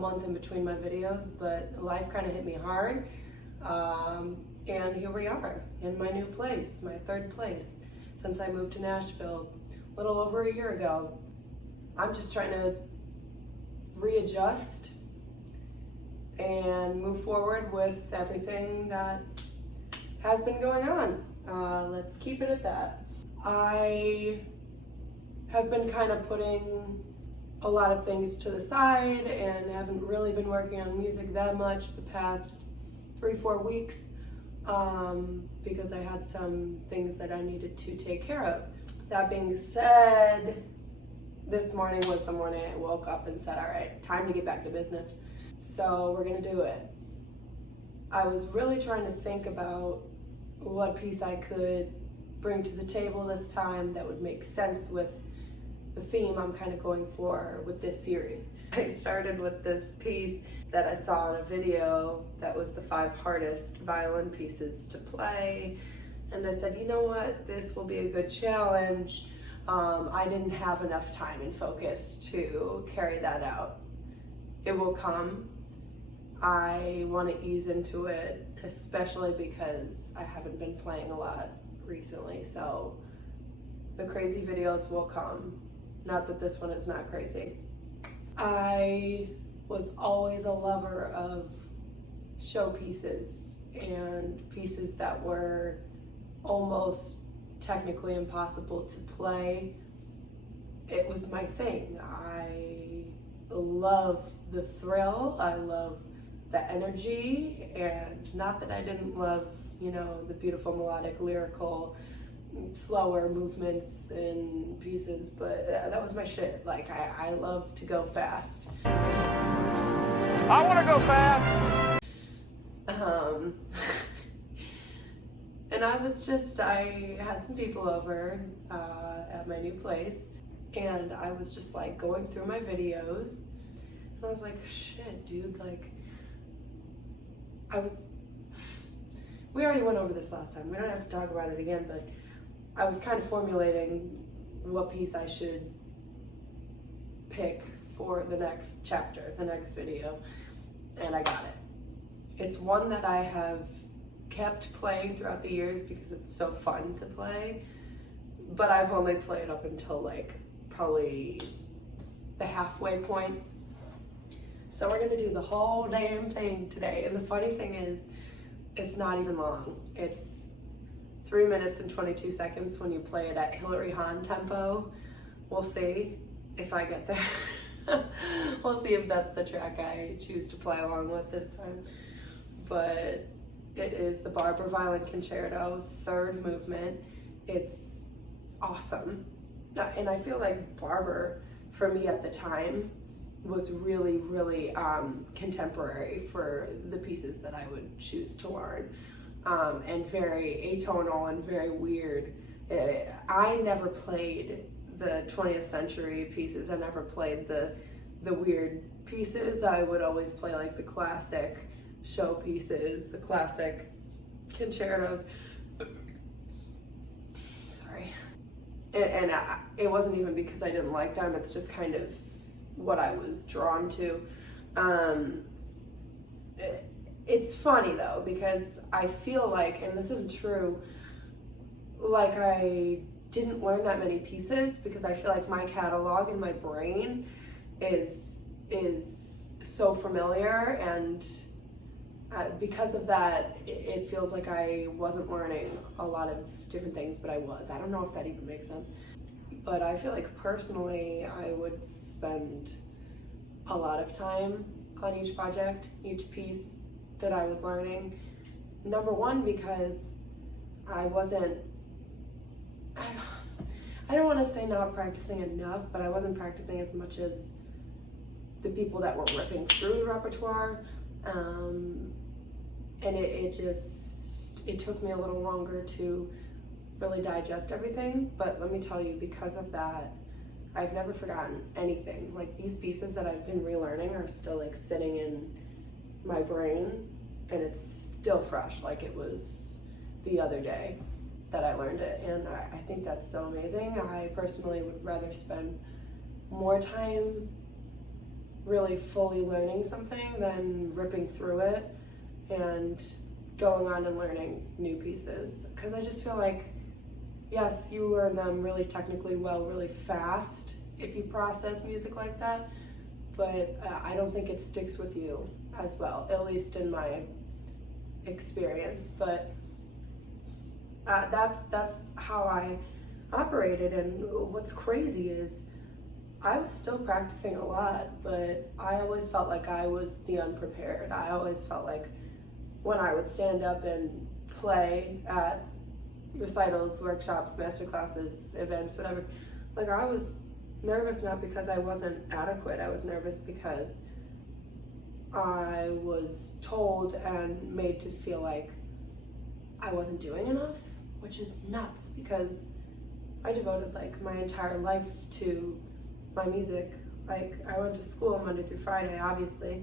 month in between my videos, but life kind of hit me hard. And here we are in my new place, my third place since I moved to Nashville a little over a year ago. I'm just trying to readjust and move forward with everything that has been going on. Let's keep it at that. I have been kind of putting a lot of things to the side and haven't really been working on music that much the past 3-4 weeks because I had some things that I needed to take care of. That being said, this morning was the morning I woke up and said, all right, time to get back to business. So we're gonna do it. I was really trying to think about what piece I could bring to the table this time that would make sense with the theme I'm kind of going for with this series. I started with this piece that I saw in a video that was the 5 hardest violin pieces to play. And I said, you know what, this will be a good challenge. I didn't have enough time and focus to carry that out. It will come. I want to ease into it, especially because I haven't been playing a lot recently. So the crazy videos will come. Not that this one is not crazy. I was always a lover of showpieces and pieces that were almost technically impossible to play. It was my thing. I love the thrill. I love the energy, and not that I didn't love, you know, the beautiful melodic, lyrical, slower movements in pieces, but that was my shit. Like, I love to go fast. I want to go fast. And I had some people over at my new place, and I was just like going through my videos, and I was like, shit, dude, like, we already went over this last time. We don't have to talk about it again, but I was kind of formulating what piece I should pick for the next chapter, the next video, and I got it. It's one that I have kept playing throughout the years because it's so fun to play, but I've only played up until like probably the halfway point. So we're gonna do the whole damn thing today, and the funny thing is, it's not even long. It's 3 minutes and 22 seconds when you play it at Hilary Hahn tempo. We'll see if I get there. We'll see if that's the track I choose to play along with this time. But it is the Barber Violin Concerto, 3rd movement. It's awesome. And I feel like Barber, for me at the time, was really, really contemporary for the pieces that I would choose to learn. And very atonal and very weird. I never played the 20th century pieces. I never played the weird pieces. I would always play like the classic show pieces, the classic concertos. Sorry. And it wasn't even because I didn't like them, it's just kind of what I was drawn to. It's funny though, because I feel like, and this isn't true, like I didn't learn that many pieces because I feel like my catalog in my brain is so familiar, and because of that, it feels like I wasn't learning a lot of different things, but I was. I don't know if that even makes sense. But I feel like personally, I would spend a lot of time on each project, each piece that I was learning. Number one, because I don't want to say not practicing enough, but I wasn't practicing as much as the people that were ripping through the repertoire. And it took me a little longer to really digest everything, but let me tell you, because of that, I've never forgotten anything. Like, these pieces that I've been relearning are still like sitting in my brain, and it's still fresh like it was the other day that I learned it, and I think that's so amazing. I personally would rather spend more time really fully learning something than ripping through it and going on and learning new pieces. Because I just feel like, yes, you learn them really technically well, really fast if you process music like that, but I don't think it sticks with you as well, at least in my experience. But that's how I operated. And what's crazy is I was still practicing a lot, but I always felt like I was the unprepared. I always felt like when I would stand up and play at recitals, workshops, master classes, events, whatever, like I was nervous not because I wasn't adequate. I was nervous because I was told and made to feel like I wasn't doing enough, which is nuts because I devoted like my entire life to my music. Like I went to school Monday through Friday, obviously,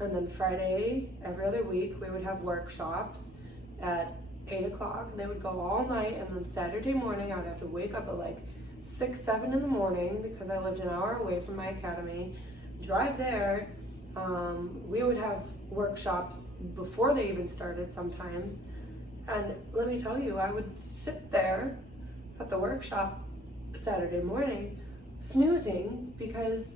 and then Friday every other week we would have workshops at 8 o'clock, and they would go all night, and then Saturday morning I would have to wake up at like 6, 7 in the morning because I lived an hour away from my academy, drive there. We would have workshops before they even started sometimes, and let me tell you, I would sit there at the workshop Saturday morning snoozing because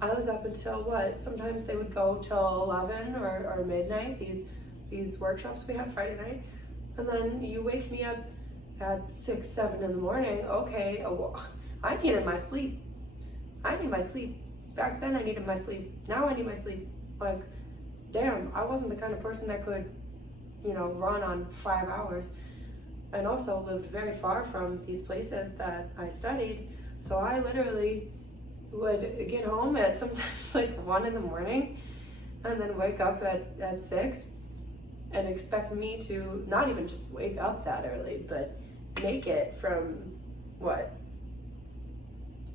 I was up until what? Sometimes they would go till 11 or midnight, these workshops we had Friday night, and then you wake me up at 6, 7 in the morning. Okay, well, I needed my sleep. I need my sleep. Back then I needed my sleep. Now I need my sleep. Like, damn, I wasn't the kind of person that could, run on 5 hours, and also lived very far from these places that I studied. So I literally would get home at sometimes like 1 in the morning and then wake up at 6 and expect me to not even just wake up that early, but make it from what?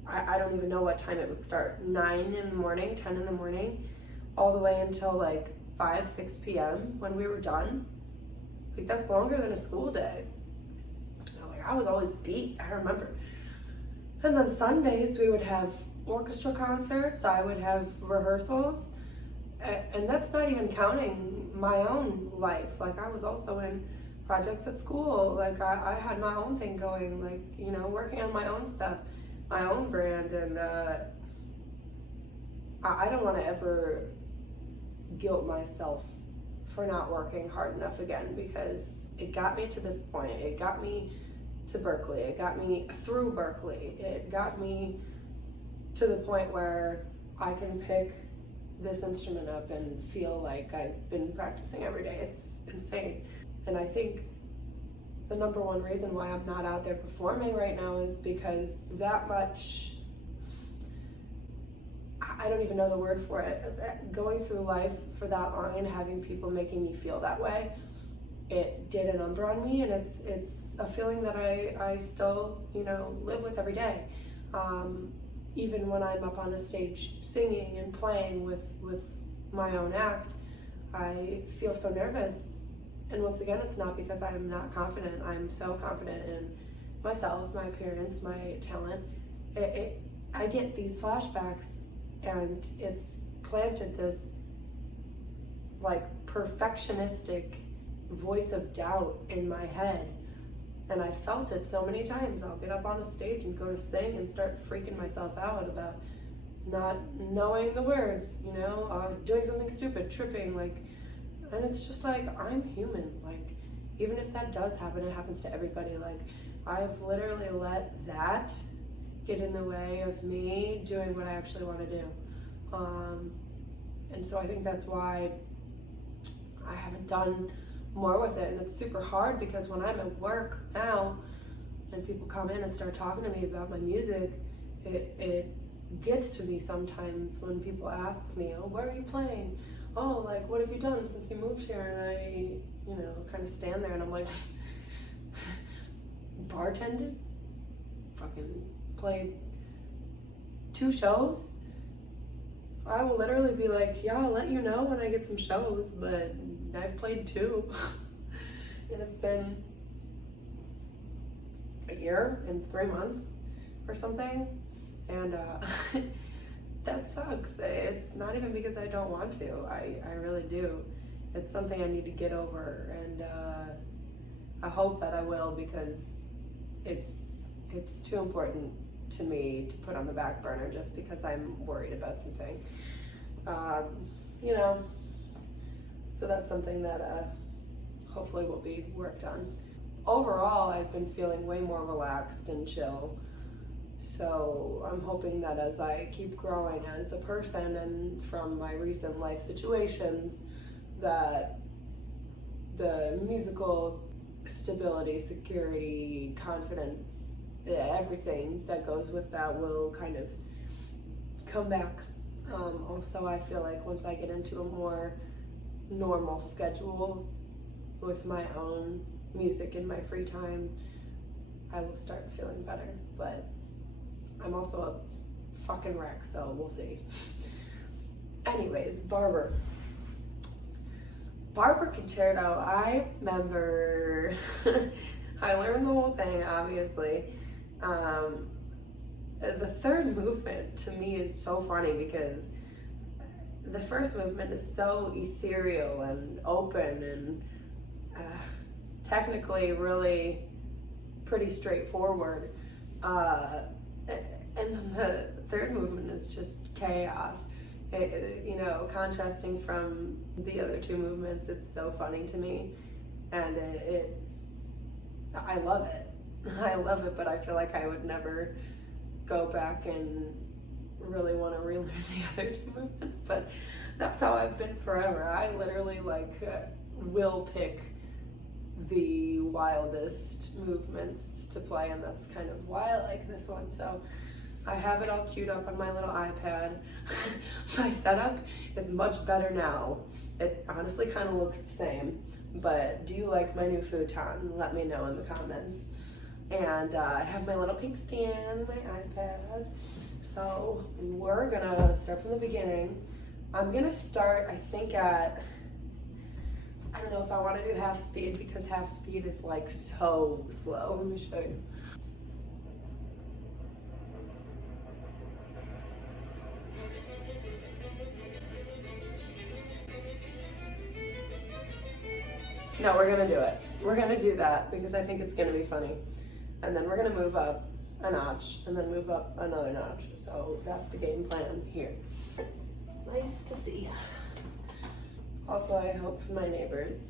I don't even know what time it would start. 9 in the morning, 10 in the morning, all the way until like 5, 6 p.m. when we were done. Like that's longer than a school day. I was always beat, I remember. And then Sundays we would have orchestra concerts, I would have rehearsals, and that's not even counting my own life. Like I was also in projects at school, like I had my own thing going, like, working on my own stuff, my own brand, and I don't want to ever guilt myself for not working hard enough again, because it got me to this point. It got me to Berkeley. It got me through Berkeley. It got me to the point where I can pick this instrument up and feel like I've been practicing every day. It's insane. And I think the number one reason why I'm not out there performing right now is because that much, I don't even know the word for it, going through life for that long and having people making me feel that way, it did a number on me, and it's a feeling that I still, live with every day. Even when I'm up on a stage singing and playing with my own act, I feel so nervous. And once again, it's not because I'm not confident. I'm so confident in myself, my appearance, my talent. I get these flashbacks, and it's planted this like perfectionistic voice of doubt in my head. And I felt it so many times. I'll get up on a stage and go to sing and start freaking myself out about not knowing the words, doing something stupid, tripping, and it's just like, I'm human. Like, even if that does happen, it happens to everybody. Like, I've literally let that get in the way of me doing what I actually want to do. And so I think that's why I haven't done more with it. And it's super hard because when I'm at work now and people come in and start talking to me about my music, it gets to me sometimes when people ask me, oh, where are you playing? Oh, like, what have you done since you moved here? And I, kind of stand there and I'm like, bartended, fucking played 2 shows. I will literally be like, yeah, I'll let you know when I get some shows, but I've played 2. And it's been a year and 3 months or something. And that sucks. It's not even because I don't want to. I really do. It's something I need to get over, and I hope that I will, because it's too important to me to put on the back burner just because I'm worried about something. You know, so that's something that hopefully will be worked on. Overall, I've been feeling way more relaxed and chill. So I'm hoping that as I keep growing as a person and from my recent life situations, that the musical stability, security, confidence, everything that goes with that will kind of come back. Also, I feel like once I get into a more normal schedule with my own music in my free time, I will start feeling better. But I'm also a fucking wreck, so we'll see. Anyways, Barber Concerto, I remember, I learned the whole thing, obviously. The third movement to me is so funny because the first movement is so ethereal and open and technically really pretty straightforward. And then the third movement is just chaos. You know, contrasting from the other two movements, it's so funny to me, and I love it. I love it, but I feel like I would never go back and really want to relearn the other two movements. But that's how I've been forever. I literally will pick the wildest movements to play, and that's kind of why I like this one. So I have it all queued up on my little iPad. My setup is much better now. It honestly kind of looks the same, but do you like my new futon? Let me know in the comments. And I have my little pink stand, my iPad. So we're gonna start from the beginning. I'm gonna start, I think I don't know if I want to do half speed because half speed is like so slow. Let me show you. No, we're gonna do it. We're gonna do that because I think it's gonna be funny. And then we're gonna move up a notch and then move up another notch. So that's the game plan here. Nice to see. Also, I hope my neighbors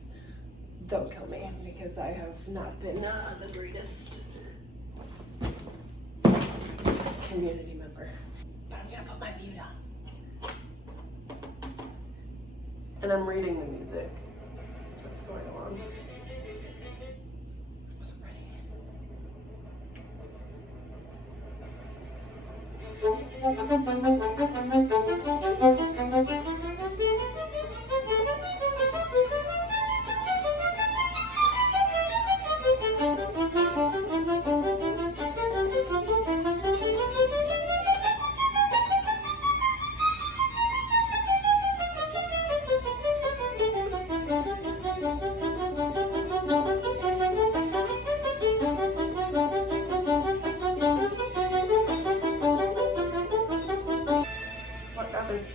don't kill me because I have not been the greatest community member. But I'm gonna put my mute on. And I'm reading the music that's going along. I wasn't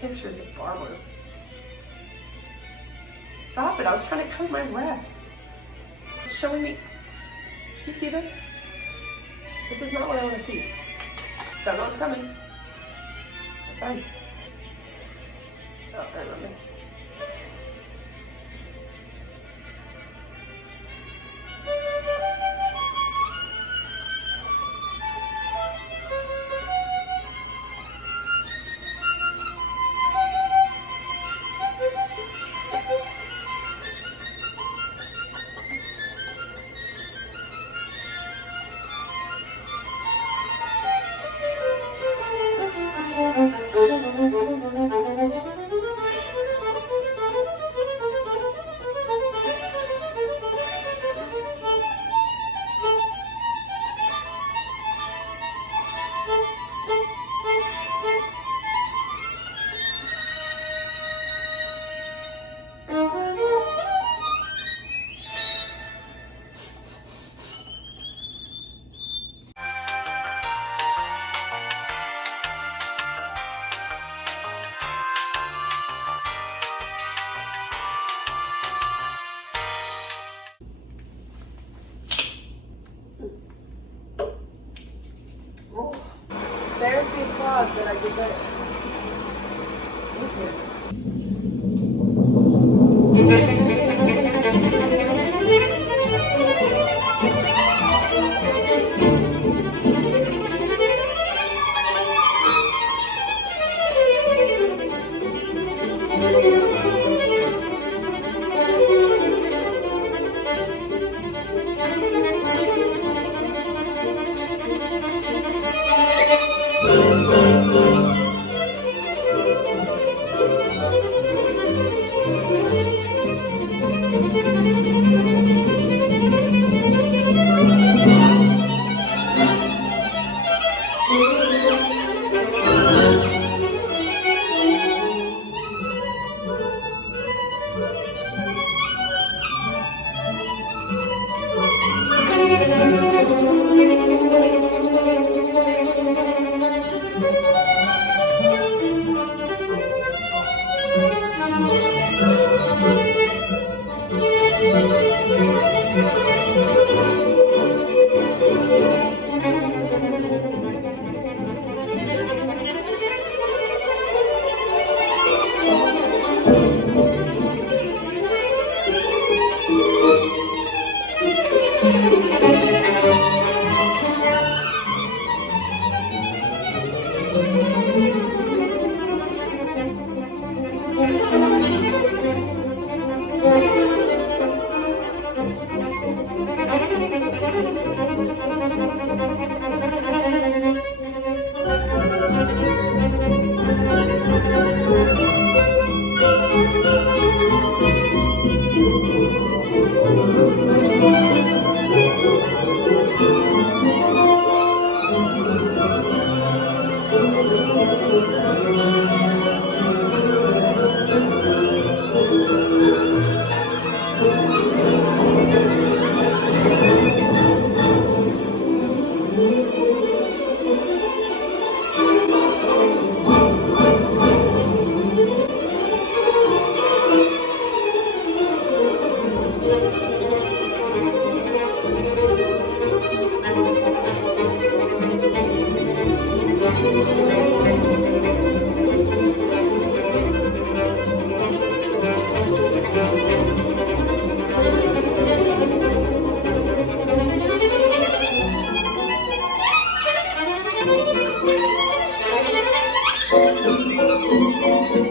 pictures of Barber. Stop it, I was trying to cover my breasts. It's showing me. You see this? This is not what I want to see. Don't know what's coming. It's fine. Oh, I remember. Did I get that? Thank you.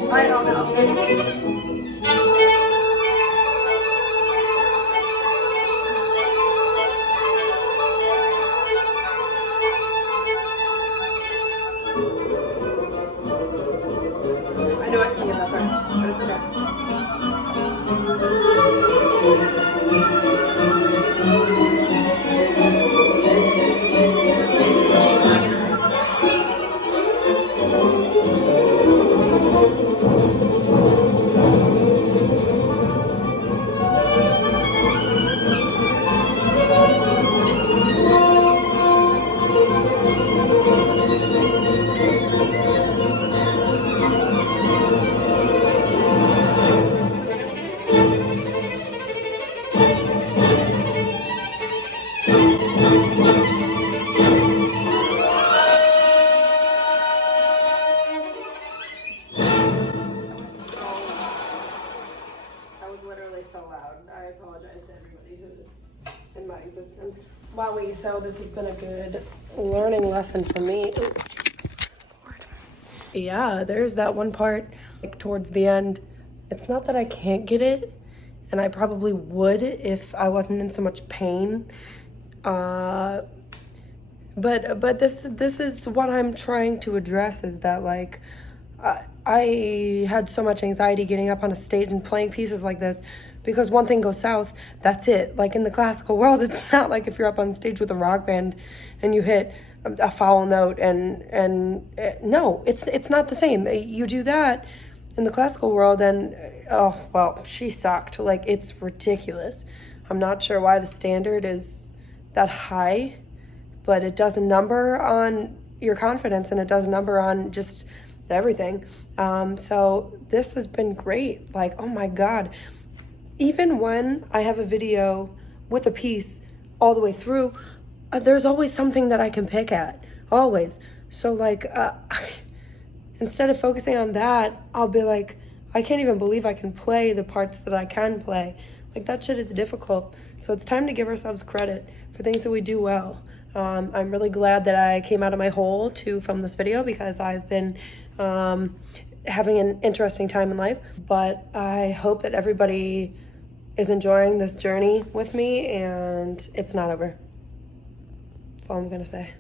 I don't know. I knew I couldn't get that part, but it's okay. That was literally so loud. I apologize to everybody who's in my existence. Wowie, so this has been a good learning lesson for me. Oh, Jesus Lord. Yeah, there's that one part, like towards the end. It's not that I can't get it, and I probably would if I wasn't in so much pain. But this is what I'm trying to address, is that like I had so much anxiety getting up on a stage and playing pieces like this, because one thing goes south, that's it. Like in the classical world, it's not like if you're up on stage with a rock band and you hit a foul note and no, it's not the same. You do that in the classical world and oh well, she sucked. Like it's ridiculous. I'm not sure why the standard is that high, but it does a number on your confidence and it does a number on just everything. So this has been great. Like, oh my God. Even when I have a video with a piece all the way through, there's always something that I can pick at, always. So like, instead of focusing on that, I'll be like, I can't even believe I can play the parts that I can play. Like, that shit is difficult. So it's time to give ourselves credit for things that we do well. I'm really glad that I came out of my hole to film this video, because I've been having an interesting time in life. But I hope that everybody is enjoying this journey with me, and it's not over. That's all I'm gonna say.